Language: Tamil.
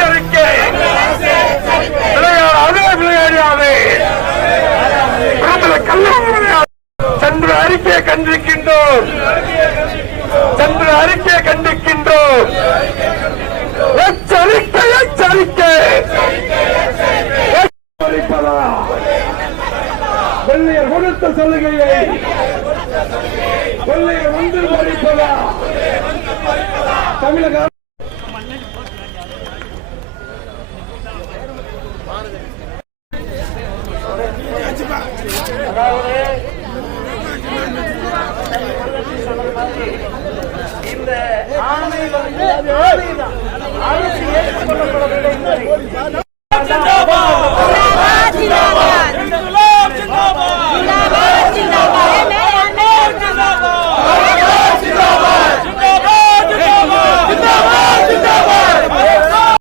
எச்சரிக்கை, விளையாடாதே விளையாடாதே, சென்று அறிக்கையை கண்டிக்கின்றோம், சென்று அறிக்கையை கண்டிக்கின்றோம். எச்சரிக்கை எச்சரிக்கை, வெள்ளையர் கொடுத்த சலுகையை வெள்ளையர் வந்து மறிப்பதா? தமிழக அதாவது